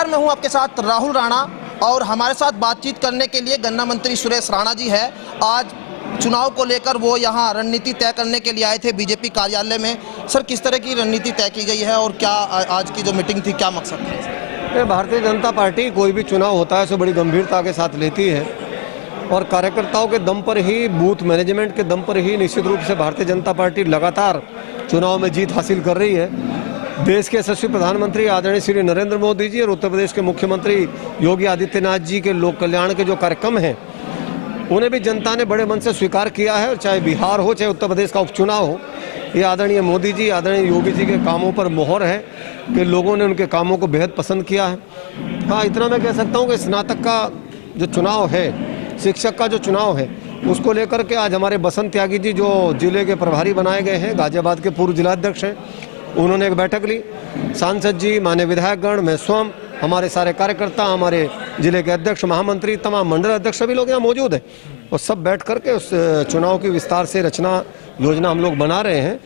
नमस्कार, मैं हूं आपके साथ राहुल राणा और हमारे साथ बातचीत करने के लिए गन्ना मंत्री सुरेश राणा जी है। आज चुनाव को लेकर वो यहां रणनीति तय करने के लिए आए थे बीजेपी कार्यालय में। सर, किस तरह की रणनीति तय की गई है और क्या आज की जो मीटिंग थी, क्या मकसद था? भारतीय जनता पार्टी कोई भी चुनाव होता है उसे बड़ी गंभीरता के साथ लेती है और कार्यकर्ताओं के दम पर ही, बूथ मैनेजमेंट के दम पर ही निश्चित रूप से भारतीय जनता पार्टी लगातार चुनाव में जीत हासिल कर रही है। देश के यशस्वी प्रधानमंत्री आदरणीय श्री नरेंद्र मोदी जी और उत्तर प्रदेश के मुख्यमंत्री योगी आदित्यनाथ जी के लोक कल्याण के जो कार्यक्रम हैं उन्हें भी जनता ने बड़े मन से स्वीकार किया है। और चाहे बिहार हो, चाहे उत्तर प्रदेश का उपचुनाव हो, ये आदरणीय मोदी जी, आदरणीय योगी जी के कामों पर मोहर है कि लोगों ने उनके कामों को बेहद पसंद किया है। हाँ, इतना मैं कह सकता हूँ कि स्नातक का जो चुनाव है, शिक्षक का जो चुनाव है, उसको लेकर के आज हमारे बसंत त्यागी जी जो जिले के प्रभारी बनाए गए हैं, गाजियाबाद के पूर्व जिलाध्यक्ष हैं, उन्होंने एक बैठक ली। सांसद जी, माननीय विधायकगण, मैं स्वयं, हमारे सारे कार्यकर्ता, हमारे जिले के अध्यक्ष, महामंत्री, तमाम मंडल अध्यक्ष, सभी लोग यहाँ मौजूद हैं और सब बैठ करके उस चुनाव की विस्तार से रचना योजना हम लोग बना रहे हैं।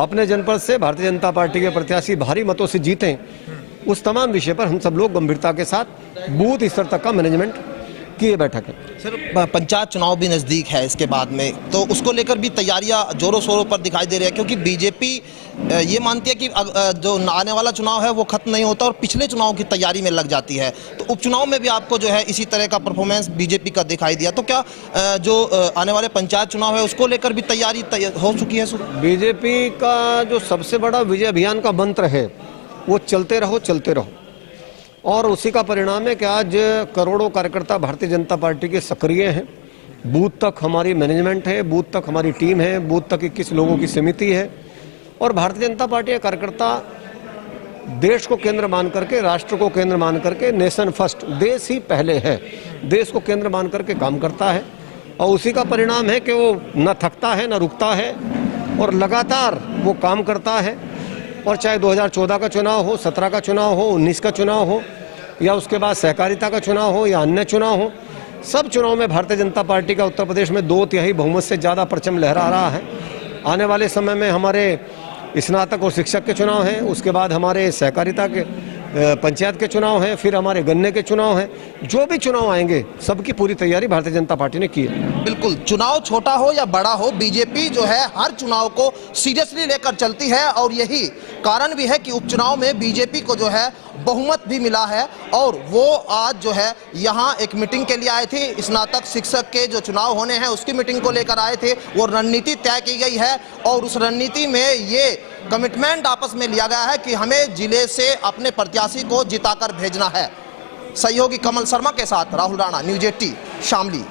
अपने जनपद से भारतीय जनता पार्टी के प्रत्याशी भारी मतों से जीतें, उस तमाम विषय पर हम सब लोग गंभीरता के साथ बूथ स्तर तक का मैनेजमेंट की ये बैठक है। सर, पंचायत चुनाव भी नज़दीक है इसके बाद में, तो उसको लेकर भी तैयारियां जोरों शोरों पर दिखाई दे रही है, क्योंकि बीजेपी ये मानती है कि जो आने वाला चुनाव है वो खत्म नहीं होता और पिछले चुनाव की तैयारी में लग जाती है। तो उपचुनाव में भी आपको जो है इसी तरह का परफॉर्मेंस बीजेपी का दिखाई दिया, तो क्या जो आने वाले पंचायत चुनाव है उसको लेकर भी तैयारी हो चुकी है? बीजेपी का जो सबसे बड़ा विजय अभियान का मंत्र है वो चलते रहो चलते रहो, और उसी का परिणाम है कि आज करोड़ों कार्यकर्ता भारतीय जनता पार्टी के सक्रिय हैं। बूथ तक हमारी मैनेजमेंट है, बूथ तक हमारी टीम है, बूथ तक 21 लोगों की समिति है और भारतीय जनता पार्टी के कार्यकर्ता देश को केंद्र मान करके, राष्ट्र को केंद्र मान करके, नेशन फर्स्ट, देश ही पहले है, देश को केंद्र मान करके काम करता है। और उसी का परिणाम है कि वो न थकता है, न रुकता है और लगातार वो काम करता है। और चाहे 2014 का चुनाव हो, 17 का चुनाव हो, 19 का चुनाव हो या उसके बाद सहकारिता का चुनाव हो या अन्य चुनाव हो, सब चुनाव में भारतीय जनता पार्टी का उत्तर प्रदेश में 2/3 बहुमत से ज़्यादा परचम लहरा रहा है। आने वाले समय में हमारे स्नातक और शिक्षक के चुनाव हैं, उसके बाद हमारे सहकारिता के पंचायत के चुनाव हैं, फिर हमारे गन्ने के चुनाव हैं। जो भी चुनाव आएंगे सबकी पूरी तैयारी भारतीय जनता पार्टी ने की है। बिल्कुल, चुनाव छोटा हो या बड़ा हो, बीजेपी जो है हर चुनाव को सीरियसली लेकर चलती है और यही कारण भी है कि उपचुनाव में बीजेपी को जो है बहुमत भी मिला है। और वो आज जो है यहाँ एक मीटिंग के लिए आए थे, स्नातक शिक्षक के जो चुनाव होने हैं उसकी मीटिंग को लेकर आए थे। वो रणनीति तय की गई है और उस रणनीति में ये कमिटमेंट आपस में लिया गया है कि हमें जिले से अपने प्रत्याशी को जिताकर भेजना है। सहयोगी कमल शर्मा के साथ राहुल राणा, न्यूज़ 18 शामली।